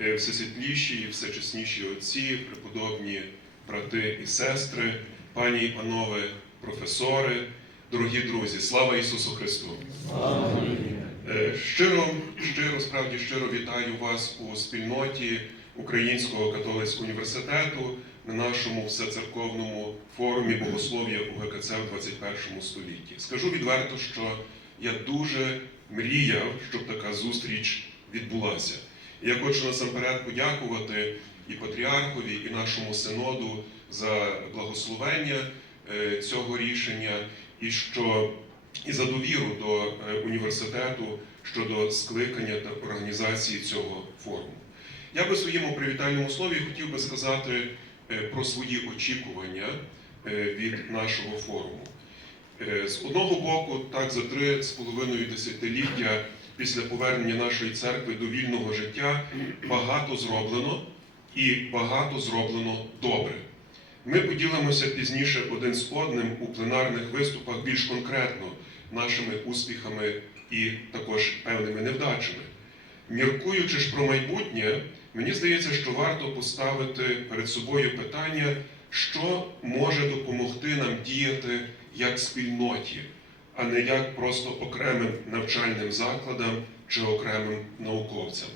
е, всесвітліші і всечесніші отці, преподобні брати і сестри, пані і панове професори, дорогі друзі, слава Ісусу Христу! Е, Щиро, щиро, справді щиро вітаю вас у спільноті Українського католицького університету на нашому всецерковному форумі богослов'я УГКЦ в 21 столітті. Скажу відверто, що я дуже мріяв, щоб така зустріч відбулася. Я хочу насамперед подякувати і патріархові, і нашому синоду за благословення е, цього рішення, і що і за довіру до е, університету щодо скликання та організації цього форуму. Я би в своєму привітальному слові хотів би сказати е, про свої очікування від нашого форуму. З одного боку, так за три з половиною десятиліття після повернення нашої церкви до вільного життя багато зроблено і багато зроблено добре. Ми поділимося пізніше один з одним у пленарних виступах більш конкретно нашими успіхами і також певними невдачами. Міркуючи ж про майбутнє, мені здається, що варто поставити перед собою питання, що може допомогти нам діяти як спільноті, а не як просто окремим навчальним закладам чи окремим науковцям.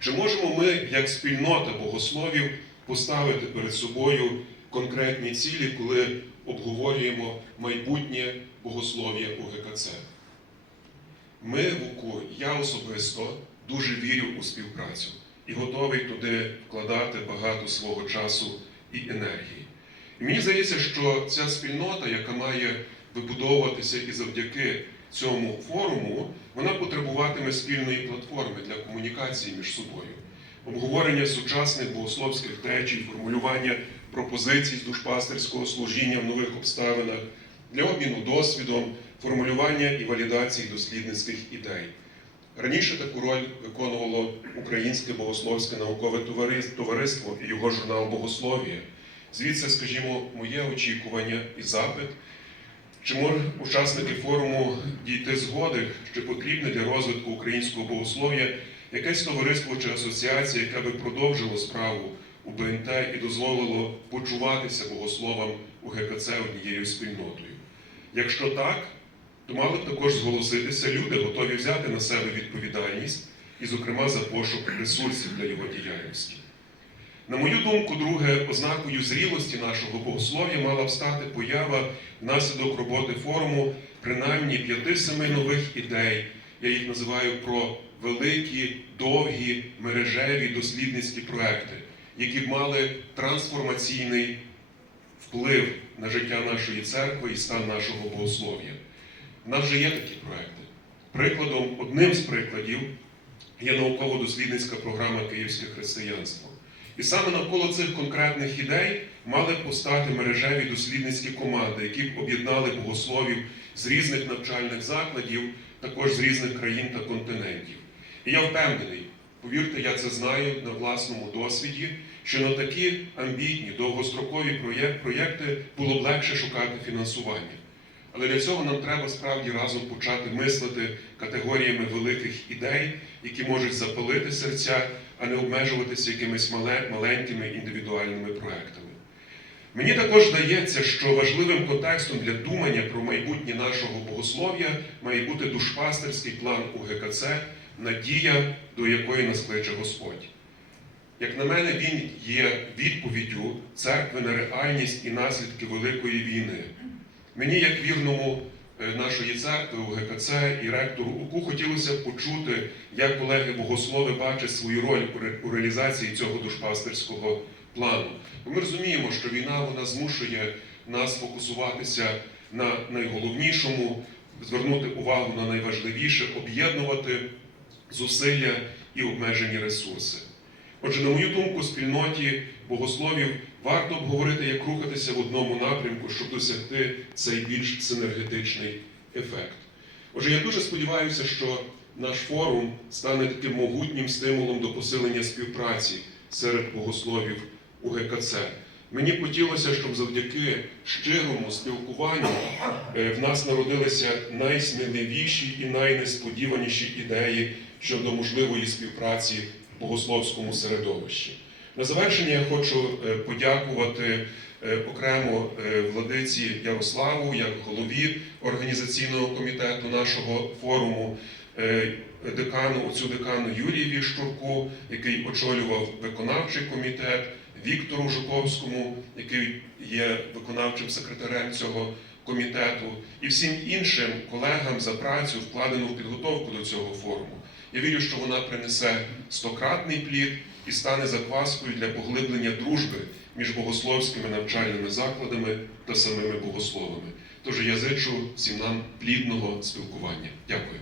Чи можемо ми, як спільнота богословів, поставити перед собою конкретні цілі, коли обговорюємо майбутнє богослов'я УГКЦ? Ми в УКУ, я особисто дуже вірю у співпрацю і готовий туди вкладати багато свого часу і енергії. І мені здається, що ця спільнота, яка має вибудовуватися і завдяки цьому форуму, вона потребуватиме спільної платформи для комунікації між собою, обговорення сучасних богословських течій, формулювання пропозицій з душпастерського служіння в нових обставинах, для обміну досвідом, формулювання і валідації дослідницьких ідей. Раніше таку роль виконувало Українське богословське наукове товариство і його журнал Богослов'я. Звідси, скажімо, моє очікування і запит, чи можуть учасники форуму дійти згоди, чи потрібне для розвитку українського богослов'я якесь товариство чи асоціація, яке би продовжило справу у БНТ і дозволило почуватися богословам у ГКЦ однією спільнотою. Якщо так, то мали б також зголоситися люди, готові взяти на себе відповідальність і, зокрема, за пошук ресурсів для його діяльності. На мою думку, друге, ознакою зрілості нашого богослов'я мала б стати поява внаслідок роботи форуму принаймні п'яти-семи нових ідей. Я їх називаю про великі, довгі, мережеві дослідницькі проекти, які б мали трансформаційний вплив на життя нашої церкви і стан нашого богослов'я. У нас вже є такі проекти. Прикладом, одним з прикладів є науково-дослідницька програма Київське християнство. І саме навколо цих конкретних ідей мали б постати мережеві дослідницькі команди, які б об'єднали богословів з різних навчальних закладів, також з різних країн та континентів. І я впевнений, повірте, я це знаю на власному досвіді, що на такі амбітні, довгострокові проєкти було б легше шукати фінансування. Але для цього нам треба справді разом почати мислити категоріями великих ідей, які можуть запалити серця, а не обмежуватися якимись мале- маленькими індивідуальними проектами. Мені також здається, що важливим контекстом для думання про майбутнє нашого богослов'я має бути душпастерський план УГКЦ, надія, до якої нас кличе Господь. Як на мене, він є відповіддю церкви на реальність і наслідки Великої війни. Мені, як вірному е, нашої церкви УГКЦ і ректору УКУ, хотілося б почути, як колеги богослови бачать свою роль у реалізації цього душпастерського плану. Ми розуміємо, що війна вона змушує нас фокусуватися на найголовнішому, звернути увагу на найважливіше, об'єднувати зусилля і обмежені ресурси. Отже, на мою думку, спільноті богословів варто обговорити, як рухатися в одному напрямку, щоб досягти цей більш синергетичний ефект. Отже, я дуже сподіваюся, що наш форум стане таким могутнім стимулом до посилення співпраці серед богословів УГКЦ. Мені б хотілося, щоб завдяки щирому спілкуванню е, в нас народилися найсміливіші і найнесподіваніші ідеї щодо можливої співпраці в богословському середовищі. На завершення я хочу е, подякувати е, окремо е, владиці Ярославу як голові організаційного комітету нашого форуму, декану, оцю декану Юрієві Штурку, який очолював виконавчий комітет, Віктору Жуковському, який є виконавчим секретарем цього комітету, і всім іншим колегам за працю, вкладену в підготовку до цього форуму. Я вірю, що вона принесе стократний плід і стане закваскою для поглиблення дружби між богословськими навчальними закладами та самими богословами. Тож я зичу всім нам плідного спілкування. Дякую.